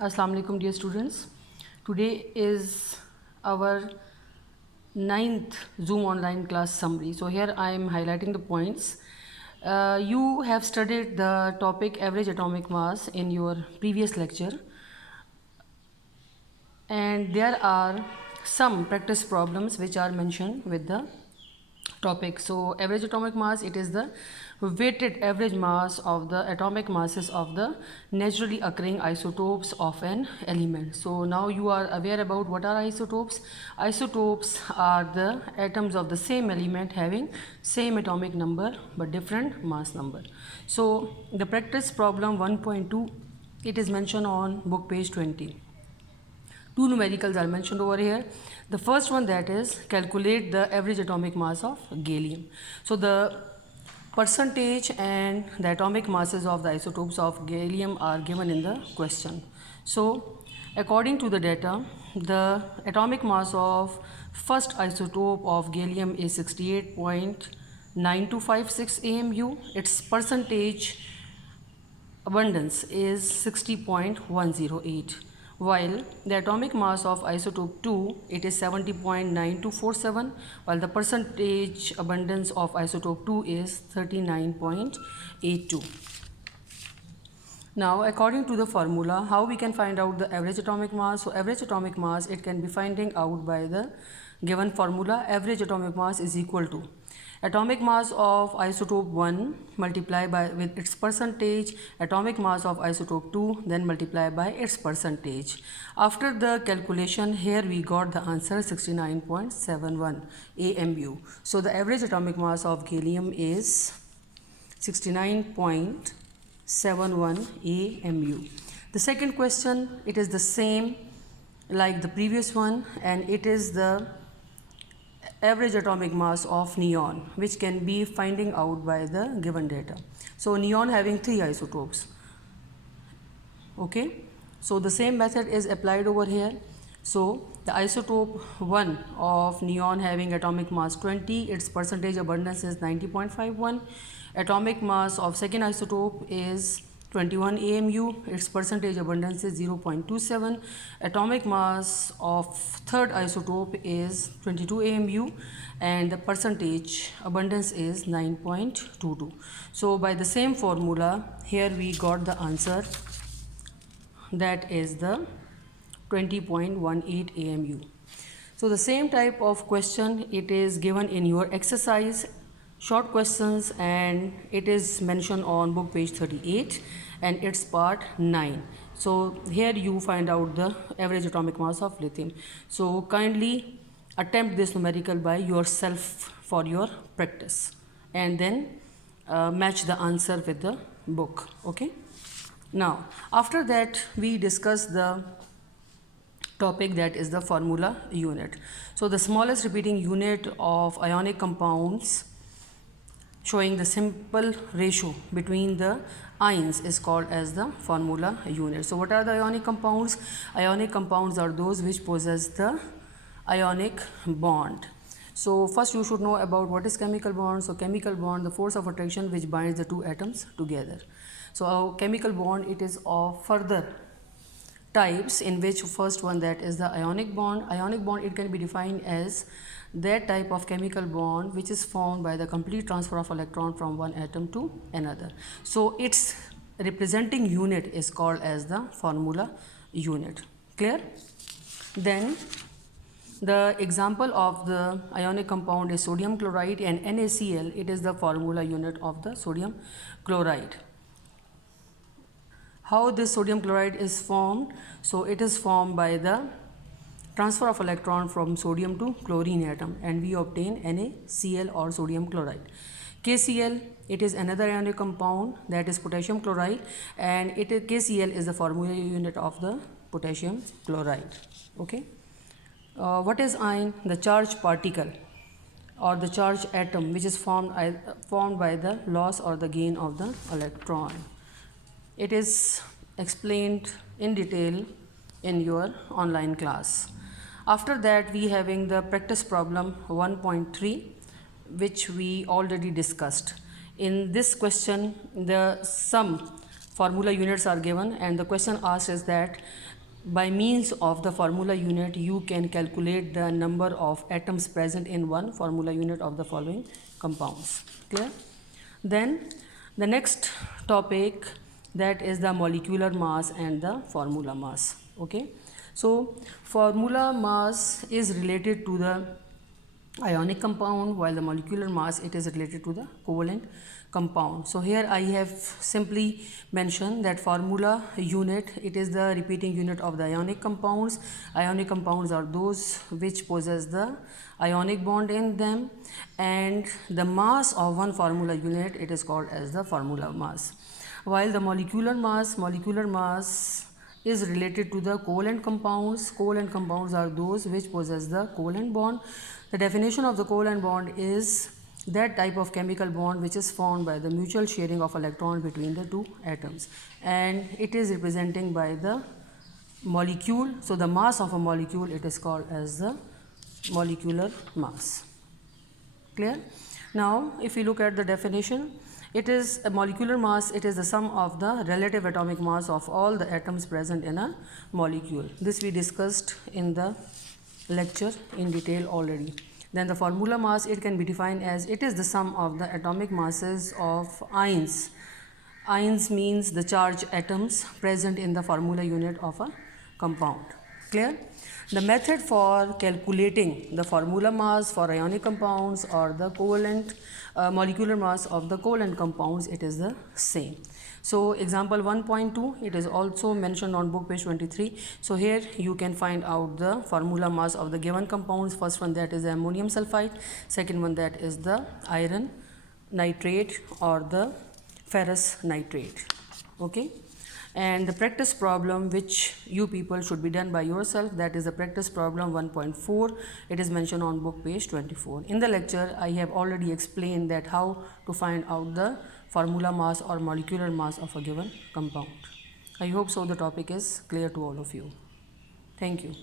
Assalamu alaikum dear students. Today is our ninth Zoom online class summary. So here I am highlighting the points. You have studied the topic average atomic mass in your previous lecture, and there are some practice problems which are mentioned with the topic. So average atomic mass, it is the weighted average mass of the atomic masses of the naturally occurring isotopes of an element. So now you are aware about what are isotopes. Isotopes are the atoms of the same element having same atomic number but different mass number. So the practice problem 1.2, it is mentioned on book page 20. Two numericals are mentioned over here. The first one, that is calculate the average atomic mass of gallium. So the percentage and the atomic masses of the isotopes of gallium are given in the question. So according to the data, the atomic mass of first isotope of gallium is 68.9256 AMU. Its percentage abundance is 60.108, while the atomic mass of isotope 2, it is 70.9247, while the percentage abundance of isotope 2 is 39.82. Now according to the formula, how we can find out the average atomic mass? So average atomic mass, it can be finding out by the given formula. Average atomic mass is equal to atomic mass of isotope 1 multiply by with its percentage, atomic mass of isotope 2 then multiply by its percentage. After the calculation, here we got the answer 69.71 AMU. So the average atomic mass of gallium is 69.71 AMU. The second question, it is the same like the previous one, and it is the average atomic mass of neon, which can be finding out by the given data. So neon having 3 isotopes. Okay, so the same method is applied over here. So the isotope 1 of neon having atomic mass 20, its percentage abundance is 90.51. Atomic mass of second isotope is 21 AMU, its percentage abundance is 0.27. Atomic mass of third isotope is 22 AMU and the percentage abundance is 9.22. So by the same formula, here we got the answer, that is the 20.18 AMU. So the same type of question, it is given in your exercise, short questions, and it is mentioned on book page 38 and it's part 9. So here you find out the average atomic mass of lithium. So kindly attempt this numerical by yourself for your practice and then match the answer with the book. Okay. Now after that we discuss the topic, that is the formula unit. So the smallest repeating unit of ionic compounds showing the simple ratio between the ions is called as the formula unit. So what are the ionic compounds? Ionic compounds are those which possess the ionic bond. So first you should know about what is chemical bond. So chemical bond, the force of attraction which binds the two atoms together. So a chemical bond, it is of further types, in which first one, that is the ionic bond. Ionic bond, it can be defined as that type of chemical bond which is formed by the complete transfer of electron from one atom to another. So its representing unit is called as the formula unit. Clear? Then the example of the ionic compound is sodium chloride, and NaCl, it is the formula unit of the sodium chloride. How this sodium chloride is formed? So it is formed by the transfer of electron from sodium to chlorine atom, and we obtain NaCl or sodium chloride. KCl, it is another ionic compound, that is potassium chloride, and KCl is the formula unit of the potassium chloride. Okay. What is ion? The charged particle or the charged atom which is formed by the loss or the gain of the electron. It is explained in detail in your online class. After that, we having the practice problem 1.3, which we already discussed. In this question, the sum formula units are given, and the question asked is that by means of the formula unit you can calculate the number of atoms present in one formula unit of the following compounds. Clear? Then the next topic, that is the molecular mass and the formula mass. Okay, so formula mass is related to the ionic compound, while the molecular mass, it is related to the covalent compound. So here I have simply mentioned that formula unit, it is the repeating unit of the ionic compounds. Ionic compounds are those which possess the ionic bond in them, and the mass of one formula unit, it is called as the formula mass. While the molecular mass is related to the covalent compounds. Covalent compounds are those which possess the covalent bond. The definition of the covalent bond is that type of chemical bond which is formed by the mutual sharing of electrons between the two atoms, and it is representing by the molecule. So the mass of a molecule, it is called as the molecular mass. Clear? Now if we look at the definition, it is a molecular mass, it is the sum of the relative atomic mass of all the atoms present in a molecule. This we discussed in the lecture in detail already. Then the formula mass, it can be defined as, it is the sum of the atomic masses of ions. Ions means the charged atoms present in the formula unit of a compound. Clear? The method for calculating the formula mass for ionic compounds or the covalent molecular mass of the covalent compounds, it is the same. So example 1.2, it is also mentioned on book page 23. So here you can find out the formula mass of the given compounds. First one, that is the ammonium sulfide. Second one, that is the iron nitrate or the ferrous nitrate. Okay, and the practice problem which you people should be done by yourself, that is the practice problem 1.4. It is mentioned on book page 24. In the lecture I have already explained that how to find out the formula mass or molecular mass of a given compound. I hope so the topic is clear to all of you. Thank you.